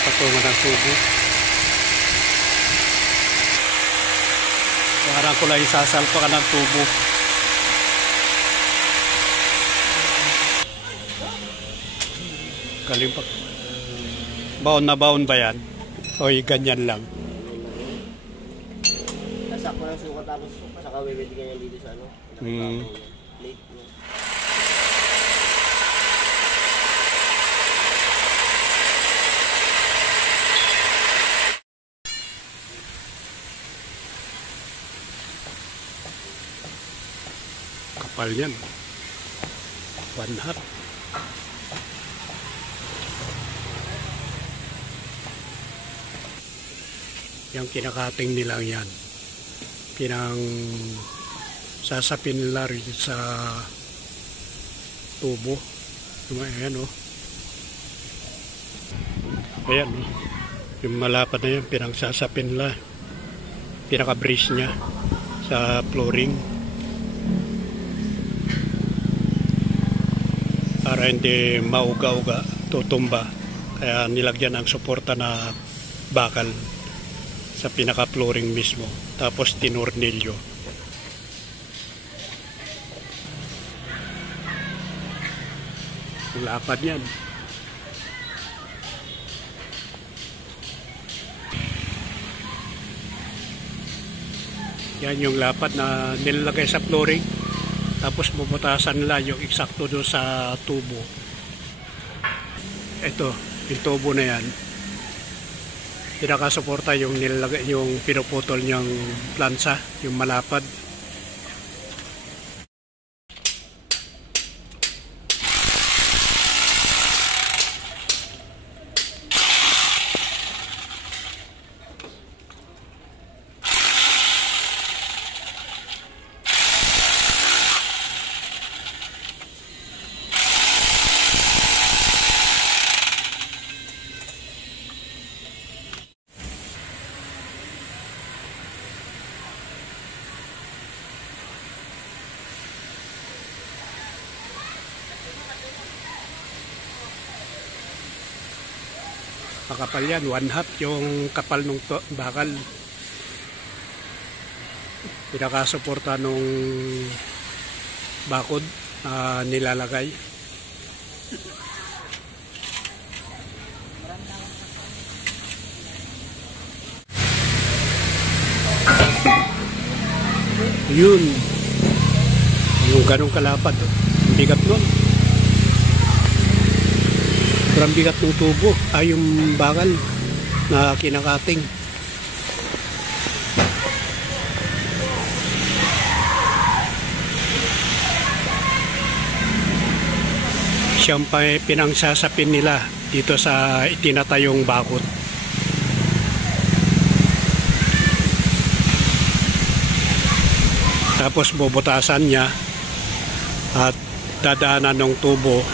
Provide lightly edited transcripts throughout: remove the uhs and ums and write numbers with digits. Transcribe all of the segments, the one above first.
pinapatungan ng tubo. Parang ko lang isasalpakan ng tubo. Kalimpak. Baon na baon ba yan? Oy, ganyan lang. Nasakto ng suka tapos saka wewede ka yan dito sa ano? Plate. Kapal yan. 1/2. Yung kinakating nila yan. Sasapin nila rin sa tubo. Ayan o. Ayan o. Yung malapad na yan, sasapin nila. Pinaka-brace niya sa flooring. Para hindi mauga-uga, tutumba. Kaya nilagyan ang suporta na bakal sa pinaka-flooring mismo. Tapos tinurnilyo. Lapad yan. Yan yung lapad na nilagay sa flooring. Tapos bubutasan nila yung eksakto doon sa tubo. Ito, yung tubo na yan. Pinakasuporta yung nilagay, yung pinuputol niyang plansa, yung malapad. Makapal yan, 1/2 yung kapal ng bakal. Pinakasuporta nung bakod nilalagay. Yun. Yung ganong kalapad. Bigat nun. Sobrang bigat ng tubo. Yung bakal na kinakating. Siyang pinangsasapin nila dito sa itinatayong bakod. Tapos bubutasan niya at dadaanan ng tubo.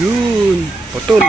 Yun, putol.